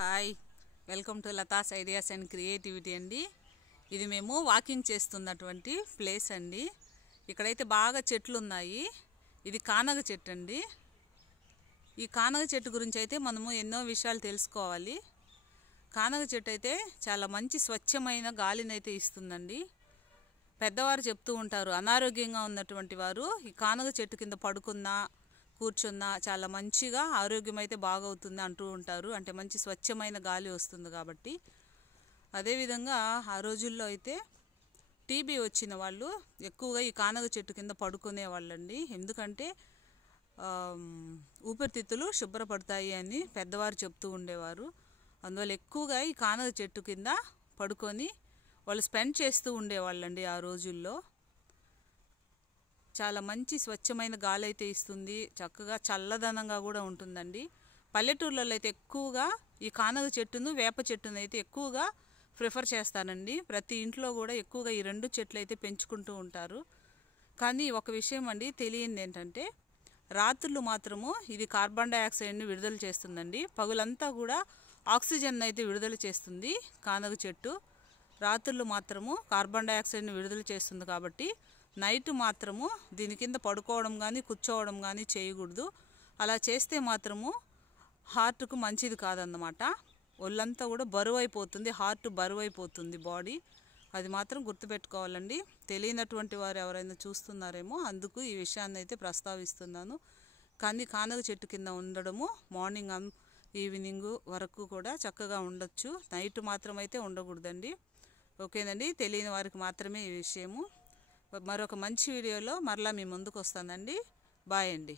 Hi, welcome to Latha's ideas and creativity అండి. ఇది మేము వాకింగ్ చేస్తున్నటువంటి ప్లేస్ అండి. ఇక్కడైతే బాగా చెట్లు ఉన్నాయి. ఇది కానగ చెట్టు అండి. ఈ కానగ చెట్టు గురించి అయితే మనము ఎన్నో విషయాలు తెలుసుకోవాలి. కానగ చెట్టు అయితే చాలా మంచి స్వచ్ఛమైన గాలిని అయితే ఇస్తుందండి. పెద్దవారు చెప్తూ ఉంటారు, అనారోగ్యంగా ఉన్నటువంటి వారు ఈ కానగ చెట్టు కింద పడుకున్నా కూర్చున్నా చాలా మంచిగా ఆరోగ్యం అయితే బాగవుతుంది అంటూ ఉంటారు. అంటే మంచి స్వచ్ఛమైన గాలి వస్తుంది కాబట్టి. అదేవిధంగా ఆ రోజుల్లో అయితే టీబీ వచ్చిన వాళ్ళు ఎక్కువగా ఈ కానగ చెట్టు కింద పడుకునే వాళ్ళండి. ఎందుకంటే ఊపిరితిత్తులు శుభ్రపడతాయి అని పెద్దవారు చెప్తూ ఉండేవారు. అందువల్ల ఎక్కువగా ఈ కానగ చెట్టు కింద పడుకొని వాళ్ళు స్పెండ్ చేస్తూ ఉండేవాళ్ళండి ఆ రోజుల్లో. చాలా మంచి స్వచ్ఛమైన గాలి అయితే ఇస్తుంది. చక్కగా చల్లదనంగా కూడా ఉంటుందండి. పల్లెటూర్లలో అయితే ఎక్కువగా ఈ కానగ చెట్టును వేప చెట్టును అయితే ఎక్కువగా ప్రిఫర్ చేస్తానండి. ప్రతి ఇంట్లో కూడా ఎక్కువగా ఈ రెండు చెట్లు అయితే పెంచుకుంటూ ఉంటారు. కానీ ఒక విషయం అండి తెలియంది ఏంటంటే, రాత్రులు మాత్రము ఇది కార్బన్ డైఆక్సైడ్ని విడుదల చేస్తుందండి. పగులంతా కూడా ఆక్సిజన్ అయితే విడుదల చేస్తుంది కానగ చెట్టు. రాత్రులు మాత్రము కార్బన్ డైఆక్సైడ్ని విడుదల చేస్తుంది కాబట్టి నైట్ మాత్రము దీని కింద పడుకోవడం కానీ కూర్చోవడం కానీ చేయకూడదు. అలా చేస్తే మాత్రము హార్ట్కు మంచిది కాదన్నమాట. ఒళ్ళంతా కూడా బరువు అయిపోతుంది, హార్ట్ బరువు అయిపోతుంది బాడీ. అది మాత్రం గుర్తుపెట్టుకోవాలండి. తెలియనటువంటి వారు ఎవరైనా చూస్తున్నారేమో, అందుకు ఈ విషయాన్ని అయితే ప్రస్తావిస్తున్నాను. కానీ కానగ చెట్టు కింద ఉండడము మార్నింగ్ ఈవినింగ్ వరకు కూడా చక్కగా ఉండొచ్చు. నైట్ మాత్రం అయితే ఉండకూడదండి. ఓకేనండి, తెలియని వారికి మాత్రమే ఈ విషయము. మరొక మంచి వీడియోలో మరలా మీ ముందుకు వస్తానండి. బాయ్ అండి.